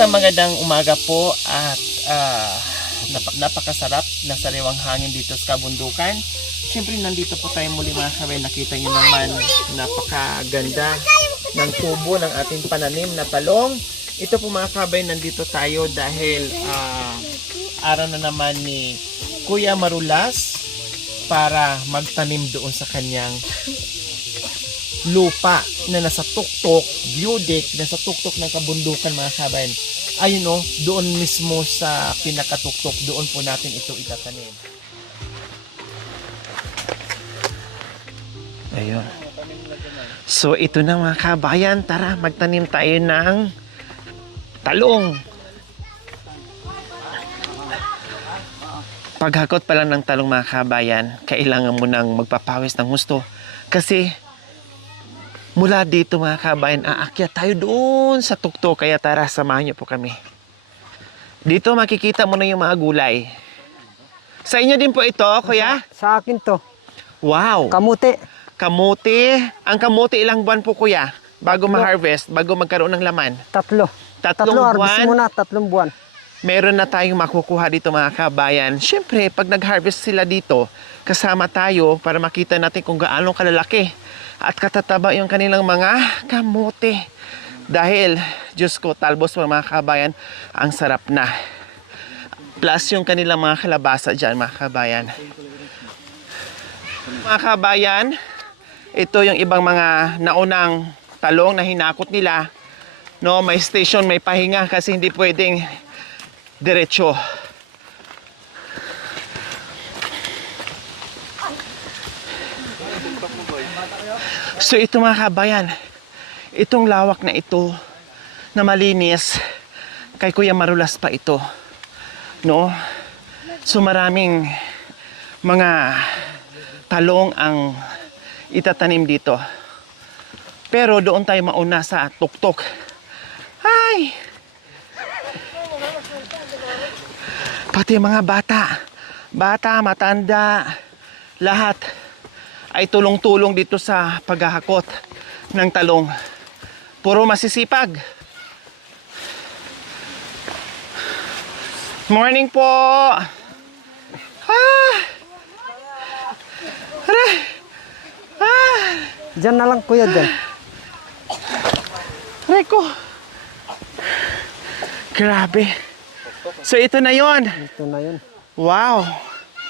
Isang magandang umaga po at napakasarap na sariwang hangin dito sa kabundukan. Siyempre nandito po tayo muli mga kabayan. Nakita nyo naman napakaganda ng tubo ng ating pananim na talong. Ito po mga kabayan, nandito tayo dahil araw na naman ni Kuya Marulas para magtanim doon sa kanyang lupa na nasa tuktok, view deck, nasa tuktok ng kabundukan mga kabayan. Ayun o, doon mismo sa pinakatuktok, doon po natin ito itatanim. Ayun. So ito na mga kabayan, tara magtanim tayo ng talong. Paghakot pa lang ng talong mga kabayan, kailangan mo nang magpapawis ng gusto. Kasi mula dito mga kabayan, aakyat tayo doon sa tuktok. Kaya tara, samahan niyo po kami. Dito makikita mo na yung mga gulay. Sa inyo din po ito, kuya? Sa akin to. Wow! Kamuti. Kamuti. Ang kamuti ilang buwan po kuya? Bago ma-harvest, bago magkaroon ng laman? Tatlo. Tatlong harvest buwan? muna, 3 buwan. Meron na tayong makukuha dito mga kabayan. Siyempre, pag nag-harvest sila dito, kasama tayo para makita natin kung gaano kalalaki at katataba yung kanilang mga kamote. Dahil, Diyos ko, talbos mga kabayan, ang sarap na. Plus yung kanilang mga kalabasa dyan mga kabayan. Mga kabayan, ito yung ibang mga naunang talong na hinakot nila. No, may station, may pahinga kasi hindi pwedeng diretso. So ito mga kabayan, itong lawak na ito na malinis, kay Kuya Marulas pa ito, no? So maraming mga talong ang itatanim dito. Pero doon tayo mauna sa tuktok. Ay! Pati mga bata, matanda, lahat ay tulong-tulong dito sa paghahakot ng talong. Puro masisipag. Morning po! Diyan na lang kuya, dyan. Reko! Grabe. So ito na yon. Ito na yun. Wow!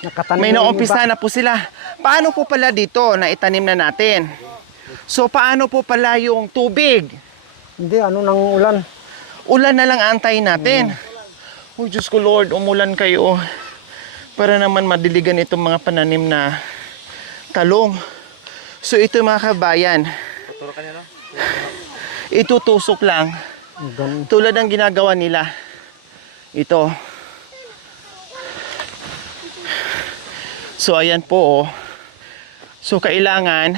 Nakatanim May na yung naumpisa iba. na po sila. Paano po pala dito na itanim na natin? So paano po pala yung tubig? Hindi, ano nang ulan. Ulan na lang antayin natin. Oh Diyos ko Lord, umulan kayo para naman madiligan itong mga pananim na talong. So ito mga kabayan, itutusok lang Ganun. tulad ng ginagawa nila. Ito. So ayan po oh. So kailangan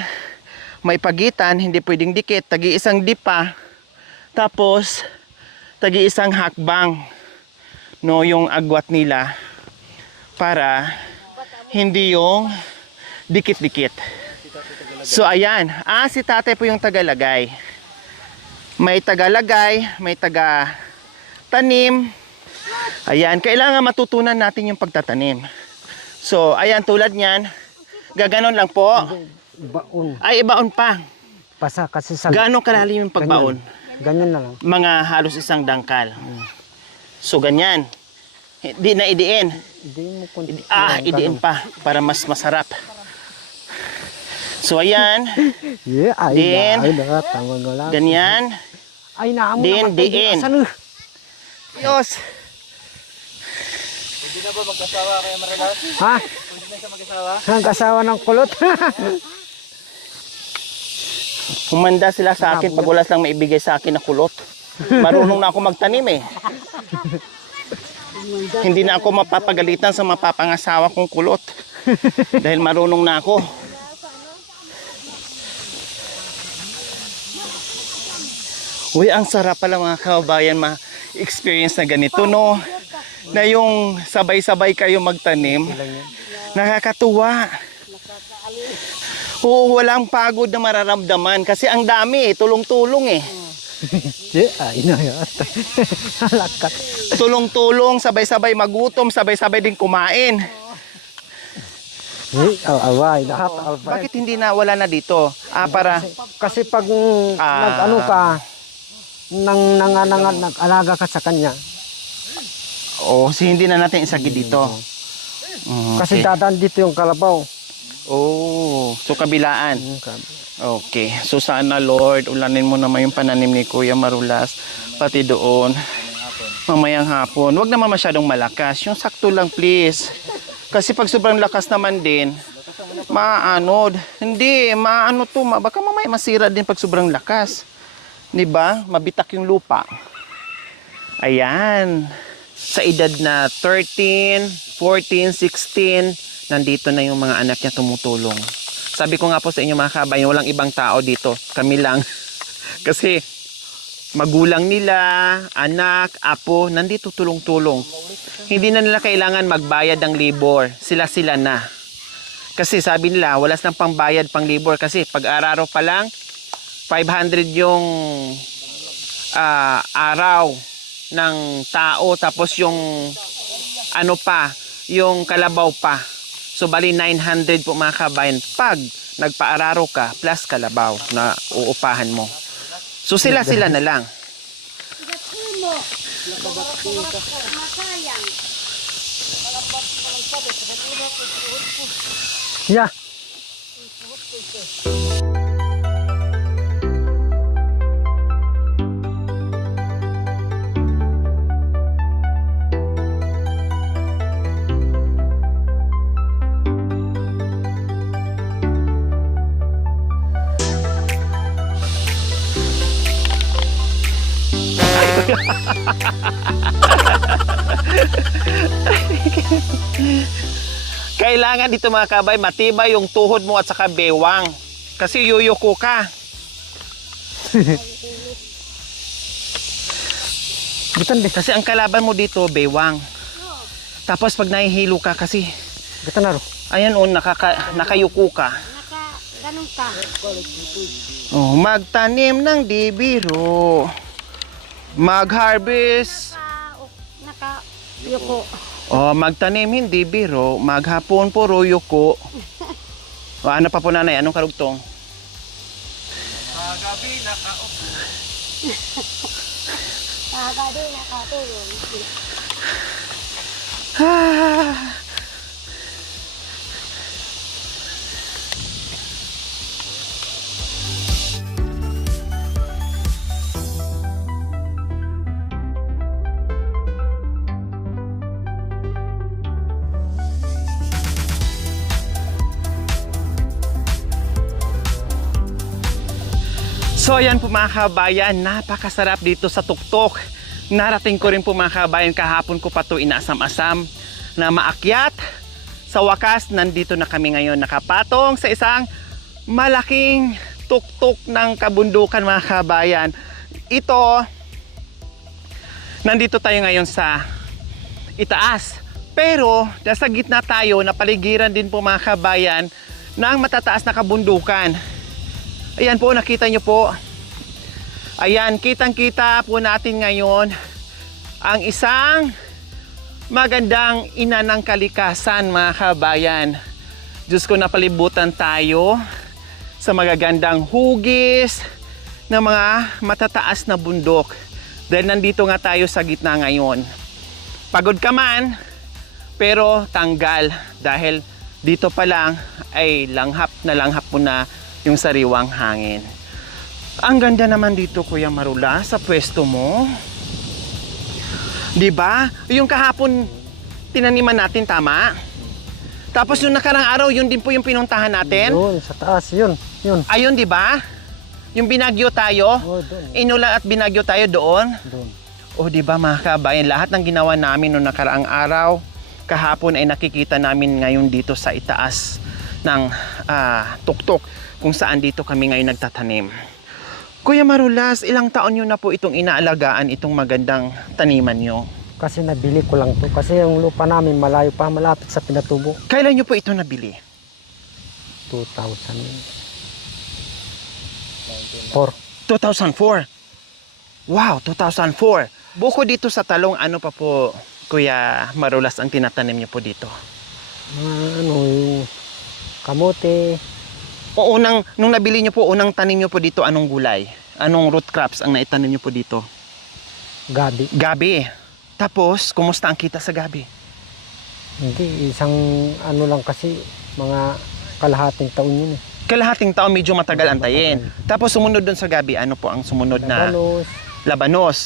may pagitan, hindi pwedeng dikit, tagi-isang dipa. Tapos tagi-isang hakbang, no, yung agwat nila para hindi yung dikit-dikit. So ayan, si tatay po yung tagalagay. May tagalagay, may taga tanim. Ayan, kailangan matutunan natin yung pagtatanim. So, ayan, tulad niyan, gaganon lang po. Baon. Ay, ibaon pa. Basa kasi sa... Gaano kalalim yung pagbaon? Ganyan na lang. Mga halos isang dangkal. So, ganyan. Hindi na idiin. Hindi mo kunti. Idiin pa para mas masarap. So, ayan. Yeah, ay, Din. tama nga lang. Ganyan. Ay, naamo Din, naman. diin. Asan? Diyos. Pwede na ba mag-asawa kaya Marulas? Ha? Pwede na siya mag-asawa? Nag-asawa ng kulot. Humanda sila sa akin pag wala silang maibigay sa akin na kulot. Marunong na ako magtanim eh. Hindi na ako mapapagalitan sa mapapangasawa kong kulot. Dahil marunong na ako. Uy, ang sarap pala mga kabayan ma-experience na ganito, no? Na yung sabay-sabay kayo magtanim. Nakakatuwa. Oo, walang pagod na mararamdaman kasi ang dami, tulong-tulong eh. Ay na yata. Lakat. Tulong-tulong, sabay-sabay magutom, sabay-sabay din kumain. Away, lahat alpay. Bakit hindi na wala na dito? Para Kasi pag nag-ano ka, nag-alaga ka sa kanya, hindi na natin isagi dito. kasi dadaan dito yung kalabaw. So kabilaan. Okay. So sana Lord, ulanin mo naman yung pananim ni Kuya Marulas pati doon. Mamayang hapon. Huwag naman masyadong malakas. Yung sakto lang please. Kasi pag sobrang lakas naman din, maanod. Hindi, maano to, baka mamaya masira din pag sobrang lakas. 'Di ba? Mabitak yung lupa. Ayan. Sa edad na 13, 14, 16, nandito na yung mga anak niya tumutulong. Sabi ko nga po sa inyo mga kabayan, walang ibang tao dito. Kami lang. Kasi magulang nila, anak, apo, nandito tulong-tulong. Hindi na nila kailangan magbayad ng labor. Sila-sila na. Kasi sabi nila, walas ng pangbayad pang labor. Kasi pag-araw pa lang, 500 yung araw ng tao. Tapos yung ano pa, yung kalabaw pa. So bali 900 po mga kabayan. Pag nagpaararo ka, plus kalabaw na uupahan mo. So sila-sila na lang. Yeah. Kailangan dito mga kabay, matibay yung tuhod mo at saka bewang. Kasi yuyuko ka. Kasi ang kalaban mo dito, bewang. Tapos pag nahihilo ka kasi, ayan o, nakayuko ka. Ganun ka. Magtanim ng di biro. Mag-harvest. Naka-yuko. Magtanim hindi biro. Maghapon puro yuko. Ano pa po nanay? Anong karugtong? Magabi nakaupo. Magabi nakatulong. So ayan po mga kabayan, napakasarap dito sa tuktok. Narating ko rin po mga kabayan, kahapon ko pa to inaasam-asam na maakyat. Sa wakas, nandito na kami ngayon nakapatong sa isang malaking tuktok ng kabundukan mga kabayan. Ito, nandito tayo ngayon sa itaas. Pero nasa gitna tayo, napaligiran din po mga kabayan ng matataas na kabundukan. Ayan po, nakita nyo po. Ayan, kitang-kita po natin ngayon ang isang magandang ina ng kalikasan mga kabayan. Diyos ko, napalibutan tayo sa magagandang hugis ng mga matataas na bundok. Dahil nandito nga tayo sa gitna ngayon. Pagod ka man, pero tanggal. Dahil dito pa lang ay langhap mo na yung sariwang hangin. Ang ganda naman dito Kuya Marula sa pwesto mo. 'Di ba? Yung kahapon tinaniman natin, tama? Tapos yung nakarang araw, yun din po yung pinuntahan natin. Yun, sa taas, yun. Ayun, 'di ba? Yung binagyo tayo. Doon. Inulan at binagyo tayo doon. Doon. 'Di ba mga kabayan, lahat ng ginawa namin noong nakaraang araw, kahapon ay nakikita namin ngayon dito sa itaas ng tuktok kung saan dito kami ngayon nagtatanim. Kuya Marulas, ilang taon nyo na po itong inaalagaan, itong magandang taniman nyo? Kasi nabili ko lang to. Kasi yung lupa namin malayo pa, malapit sa Pinatubo. Kailan nyo po ito nabili? 2004. 2004. Wow, 2004. Bukod dito sa talong, ano pa po, Kuya Marulas, ang tinatanim niyo po dito? Yung kamote, O nung nabili niyo po, unang tanim niyo po dito, anong gulay? Anong root crops ang naitanim niyo po dito? gabi. Gabi. Tapos, kumusta ang kita sa gabi? Hindi, isang ano lang kasi, mga kalahating taon yun eh. Kalahating taon, medyo matagal antayin. Tapos sumunod dun sa gabi, ano po ang sumunod na? Labanos, Labanos.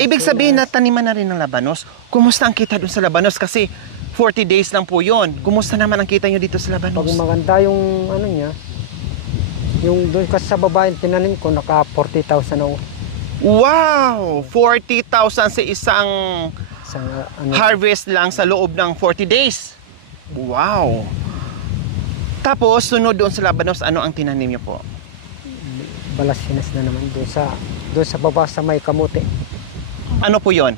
Ibig sabihin na Balatunas. taniman na rin ng labanos. Kumusta ang kita dun sa labanos? Kasi 40 days lang po yon. Kumusta naman ang kita nyo dito sa Pag labanos? maganda yung ano niya, yung doon kasi sa baba yung tinanim ko, naka 40,000 ako. Wow! 40,000 sa isang Isang ano, harvest lang sa loob ng 40 days. Wow! Tapos, sunod doon sa labanos, ano ang tinanim nyo po? Balasinas na naman doon sa baba sa may kamote. Ano po yon?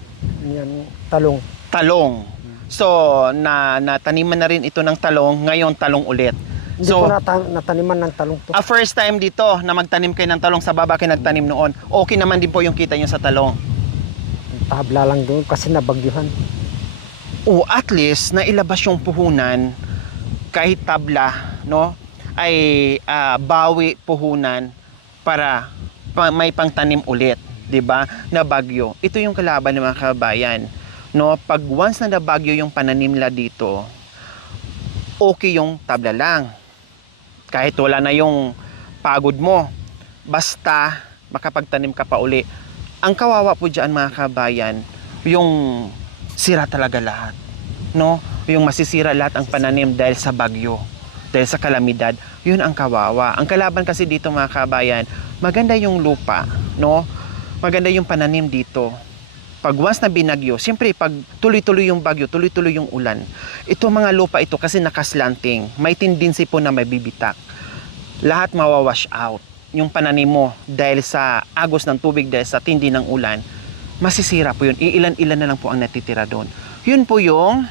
Yan, talong. Talong. So, nataniman na rin ito ng talong, ngayon talong ulit. Hindi So, ko nataniman ng talong to. first time dito na magtanim kayo ng talong sa baba kayo nagtanim noon. Okay naman din po yung kita nyo sa talong. Tabla lang doon kasi nabagyuhan. O at least nailabas yung puhunan kahit tabla, no? Ay bawi puhunan para may pangtanim ulit, 'di ba? Na bagyo. Ito yung kalaban ng mga kabayan, no? Pag once na nabagyo yung pananim nila dito, okay yung tabla lang. Kahit wala na yung pagod mo, basta makapagtanim ka pa uli. Ang kawawa po dyan mga kabayan, yung sira talaga lahat, no? Yung masisira lahat ang pananim dahil sa bagyo, dahil sa kalamidad, yun ang kawawa. Ang kalaban kasi dito mga kabayan, maganda yung lupa, no? Maganda yung pananim dito. Pag once na binagyo, siyempre pag tuloy-tuloy yung bagyo, tuloy-tuloy yung ulan, ito mga lupa ito kasi nakaslanting, may tendency po na mabibitak. Lahat mawawash out. Yung pananim mo dahil sa agos ng tubig, dahil sa tindi ng ulan, masisira po yun. Iilan-ilan na lang po ang natitira doon. Yun po yung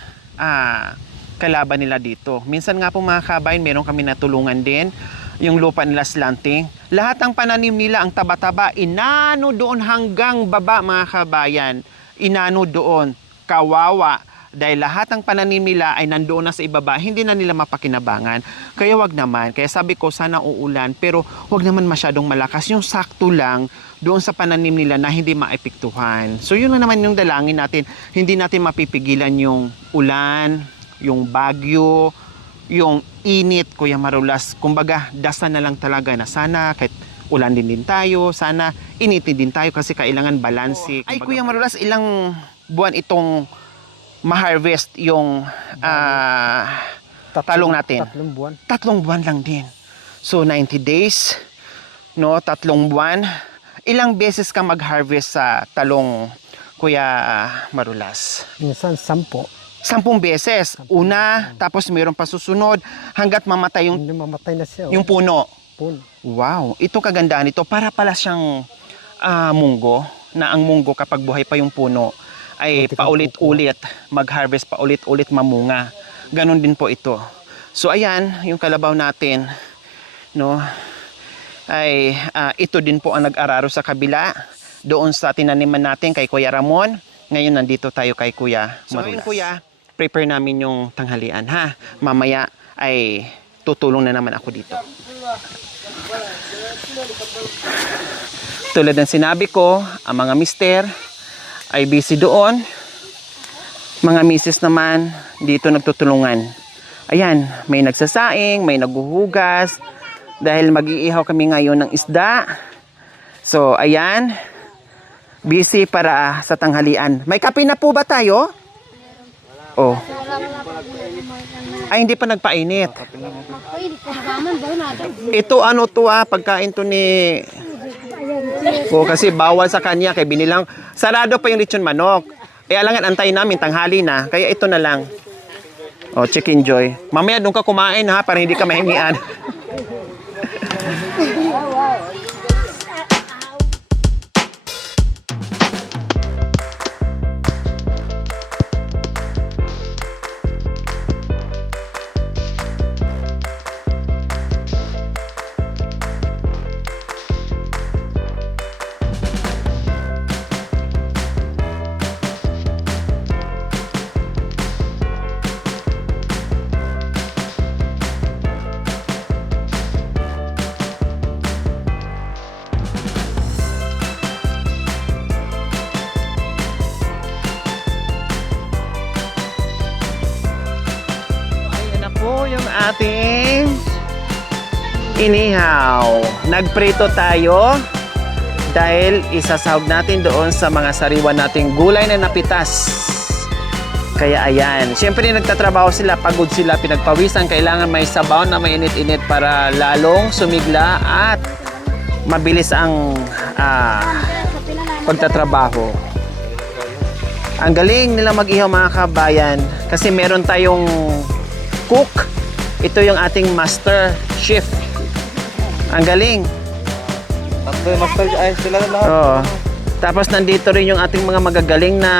kalaban nila dito. Minsan nga po mga kabayan, meron kami natulungan din. Yung lupa nila slanting. Lahat ng pananim nila, ang taba-taba, inano doon hanggang baba mga kabayan. Inano doon. Kawawa. Dahil lahat ng pananim nila ay nandoon na sa ibaba, hindi na nila mapakinabangan. Kaya wag naman. Kaya sabi ko, sana uulan, pero wag naman masyadong malakas. Yung sakto lang doon sa pananim nila na hindi maepektuhan. So yun na naman yung dalangin natin. Hindi natin mapipigilan yung ulan, yung bagyo, yung init, Kuya Marulas. Kumbaga, dasal na lang talaga na sana kahit ulan din tayo, sana initin din tayo kasi kailangan balanse. Ay, Kuya Marulas, ilang buwan itong ma-harvest yung talong natin? 3 buwan. 3 buwan lang din. So, 90 days, no? 3 buwan. Ilang beses ka mag-harvest sa talong, Kuya Marulas? Minsan 10. 10 beses. Una, tapos mayroon pa susunod hanggat mamatay Hindi mamatay na siya. yung puno. Puno. Wow, ito kagandahan nito. Para pala siyang munggo, na ang munggo kapag buhay pa yung puno ay Buti kang paulit-ulit, mag-harvest paulit-ulit mamunga. Ganon din po ito. So ayan, yung kalabaw natin, no, ay ito din po ang nag-araro sa kabila. Doon sa tinaniman natin kay Kuya Ramon. Ngayon nandito tayo kay Kuya Marulas. So ngayon Kuya, prepare namin yung tanghalian ha. Mamaya ay tutulong na naman ako dito. Tulad ng sinabi ko, ang mga mister ay busy doon. Mga misis naman dito nagtutulungan. Ayan, may nagsasaing, may naghuhugas. Dahil mag-iihaw kami ngayon ng isda. So, ayan. Busy para sa tanghalian. May kape na po ba tayo? Oh. Ay, hindi pa nagpainit. Magpainit pa naman daw natin. Ito ano to pagkain to ni... O kasi bawal sa kanya kaya binilang sarado pa yung lechon manok. Eh alangan antayin namin tanghali na kaya ito na lang. O chicken joy. Mamaya doon ka kumain ha para hindi ka mahingian. Ito yung ating inihaw. Nagprito tayo dahil isasahog natin doon sa mga sariwa nating gulay na napitas. Kaya ayan, siyempre nagtatrabaho sila, pagod sila, pinagpawisan, kailangan may sabaw na mainit-init para lalong sumigla at mabilis ang pagtatrabaho. Ang galing nila mag-ihaw mga kabayan kasi meron tayong cook. Ito yung ating master chef. Ang galing. Master, ay sila na lahat. Oo. Tapos nandito rin yung ating mga magagaling na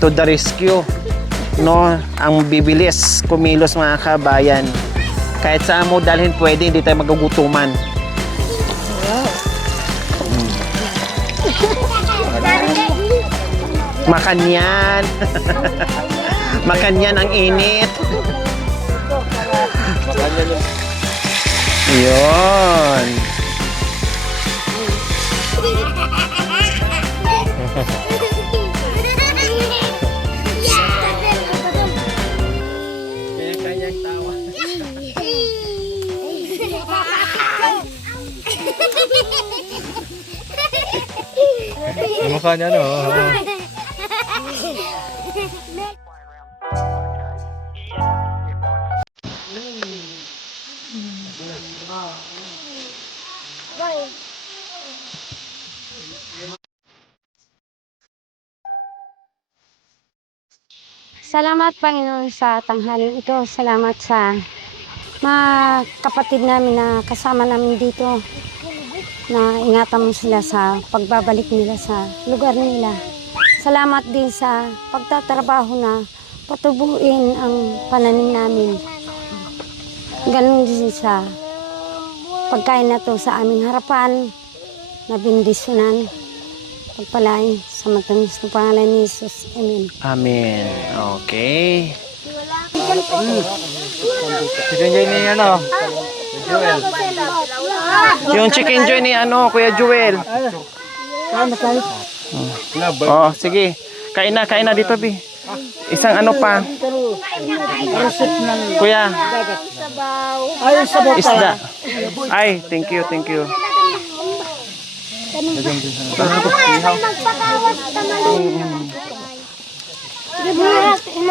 to the rescue. No, ang bibilis kumilos mga kabayan. Kahit saan mo dalhin pwede, hindi tayo magugutuman. Makanyan. Makanyan ang init. Yun. Kanya-kanyang tawa. Ang mukha niya, no? Salamat Panginoon sa tanghaling ito. Salamat sa mga kapatid namin na kasama namin dito. Na ingatan mo sila sa pagbabalik nila sa lugar nila. Salamat din sa pagtatrabaho na patubuin ang pananim namin. Ganun din sa pagkain na to sa aming harapan na bindisyonan. Pagpalain sa matamis na pangalan ni Jesus. Amen. Amen. Okay. Sinenjoy ni ano? Joel. Yung chicken joy ni Kuya Joel. Oh, sige. Kain na dito, Bi. Isang pa. Kuya. Isda. Ay, thank you.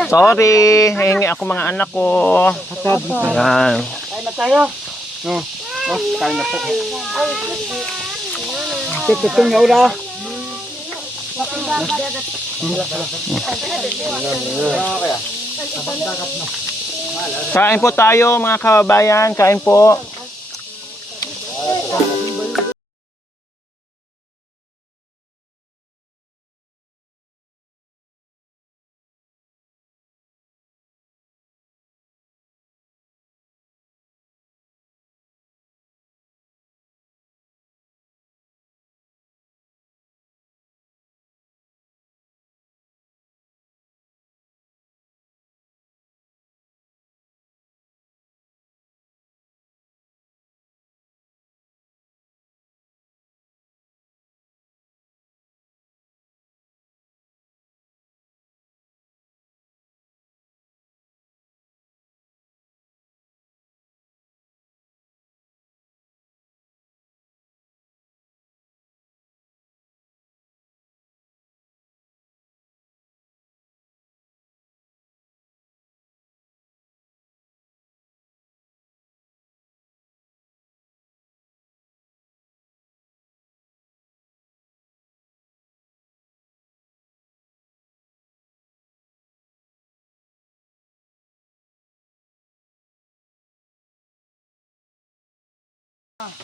Sorry, hingi ako mga anak ko. Ayan. Kain na tayo. Kain na po. Tututong niya ura. Kain po tayo mga kababayan, kain po.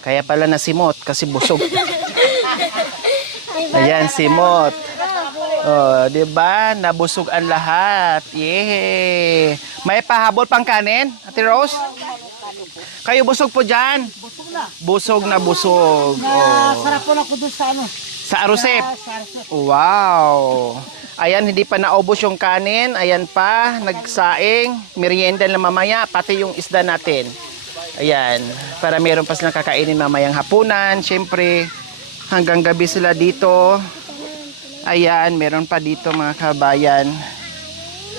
Kaya pala nasimot kasi busog. Ayan, simot. Oh, 'di ba? Nabusog ang lahat. Yay! May pahabol pang kanin, Ate Rose? Kayo busog po diyan? Busog na busog. Oh. Sarap po na ko doon sa Sa Arusep. Wow. Ayan, hindi pa naubos yung kanin. Ayan pa, nagsaing. Merienda na mamaya, pati yung isda natin. Ayan, para meron pa silang kakainin mamayang hapunan. Siyempre, hanggang gabi sila dito. Ayan, meron pa dito mga kabayan.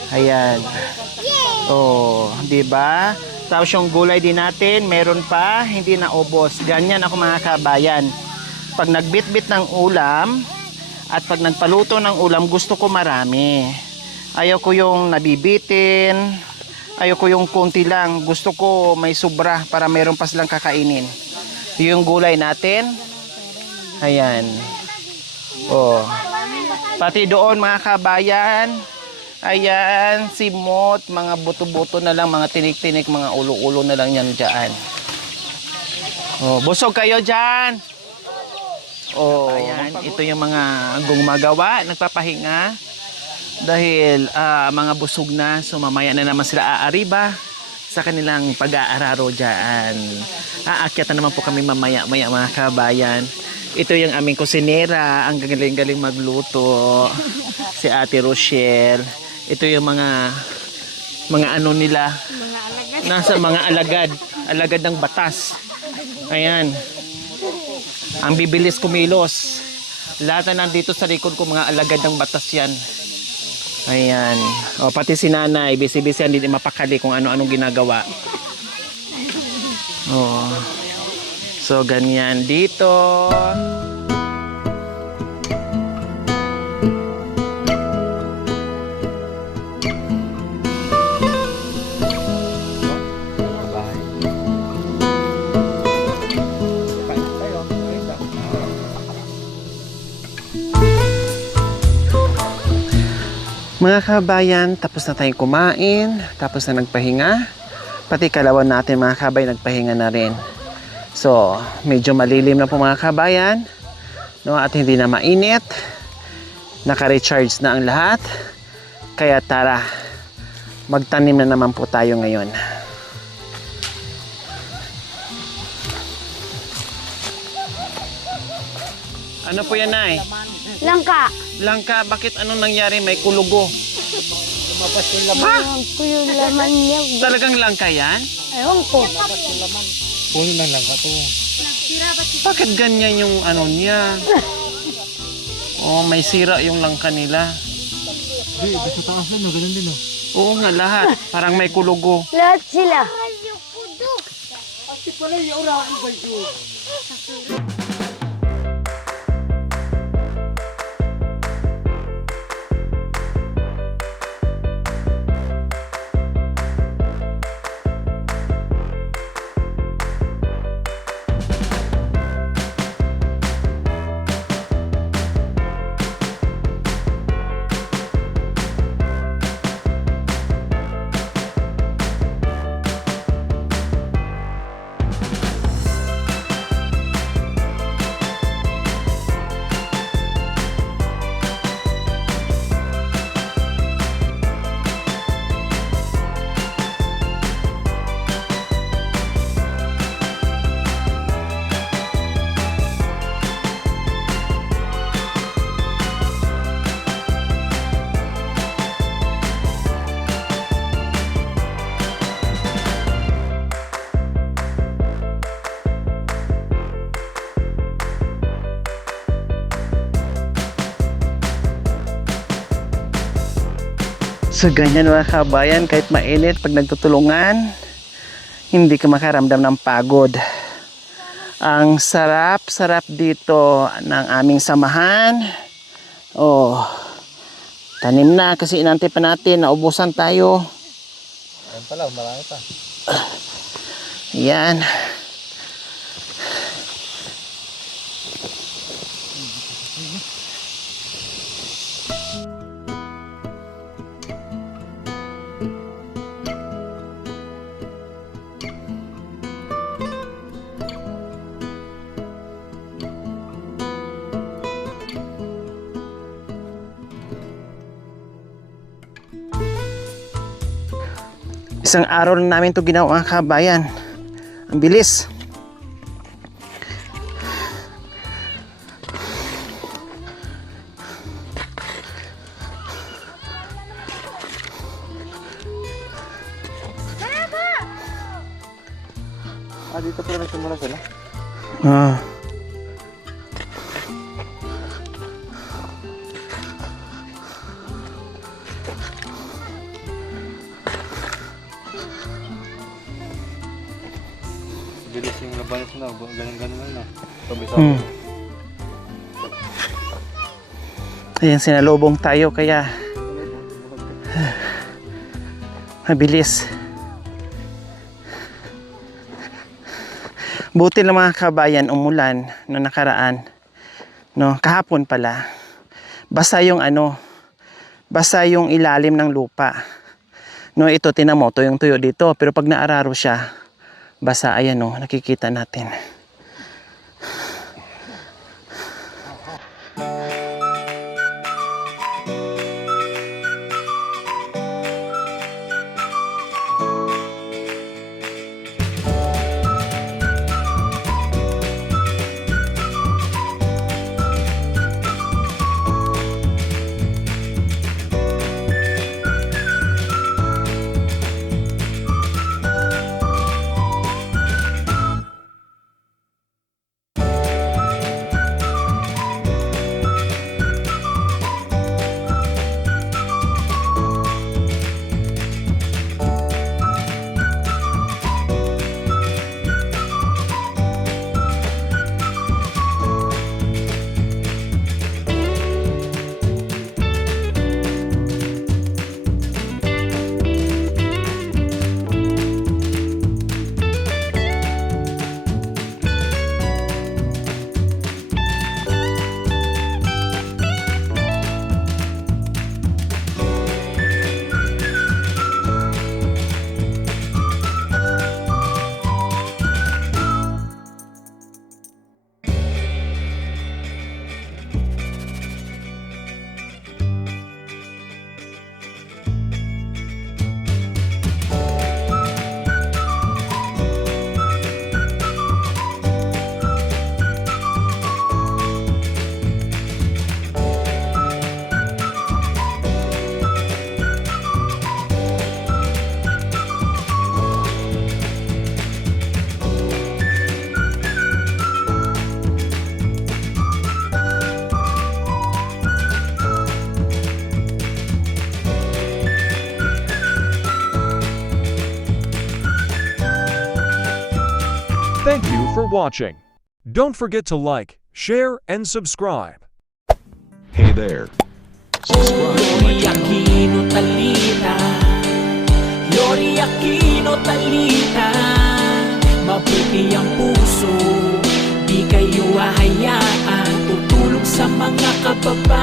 Ayan. Oh, 'di ba? Tapos yung gulay din natin, meron pa, hindi na ubos. Ganyan ako mga kabayan. Pag nagbitbit ng ulam at pag nagpaluto ng ulam, gusto ko marami. Ayaw ko yung nabibitin. Ayaw ko yung konti lang. Gusto ko may sobra para meron pa silang kakainin. Yung gulay natin. Ayan. Oh. Pati doon mga kabayan. Ayan, simot, mga buto-buto na lang, mga tinik-tinik, mga ulo-ulo na lang yan dyan. Oh, busog kayo dyan. Oh, ayan, ito yung mga gumagawa, nagpapahinga. Dahil mga busog na, so mamaya na naman sila aariba sa kanilang pag-aararo dyan. Aakyat na naman po kami mamaya-maya mga kabayan. Ito yung aming kusinera, ang galing-galing magluto. Si Ate Rochelle. Ito yung mga ano nila. Nasa mga alagad ng batas. Ayan. Ang bibilis kumilos. Lahat na nandito sa likod ko mga alagad ng batas yan. Ayan. O, pati si nanay, busy-busy hindi mapakali kung ano-anong ginagawa. O. So, ganyan dito. Mga kabayan, tapos na tayong kumain, tapos na nagpahinga. Pati kalawan natin mga kabayan, nagpahinga na rin. So, medyo malilim na po mga kabayan, no? At hindi na mainit. Naka-recharge na ang lahat. Kaya tara, magtanim na naman po tayo ngayon. Ano po yan, Nay? Langka. Langka, bakit anong nangyari? May kulugo. Lumabas yung laman. Ewan ko yung laman niya. Talagang langka yan? Ewan ko. Puno ng langka to. Bakit ganyan yung ano niya? Oh, may sira yung langka nila. Di, sa taas lang, ganun din oh. Oo nga, lahat. Parang may kulugo. Lahat sila. So ganyan mga kabayan, kahit mainit pag nagtutulungan, hindi ka makaramdam ng pagod. Ang sarap dito ng aming samahan. Oh, tanim na kasi inantay pa natin, naubusan tayo. Ayan pala, marami pa. Yan. Isang araw na namin ito ginawa mga kabayan. Ang bilis. Dito pala nagsimula sila. Mabilis yung labanan na. Ganun-ganun lang na. Hmm. Ayan, sinalubong tayo kaya mabilis. Buti lang mga kabayan, umulan no nakaraan. No, kahapon pala. Basa yung basa yung ilalim ng lupa. No, ito tinan mo, tuyong tuyo dito, pero pag naararo siya, basa. Ayan no, nakikita natin. Thank you for watching. Don't forget to like, share, and subscribe. Hey there. Subscribe to my channel. Aquino Talita, Yori Aquino Talita, mabuti ang puso, di kayo hahayaan, tutulong sa mga kababa.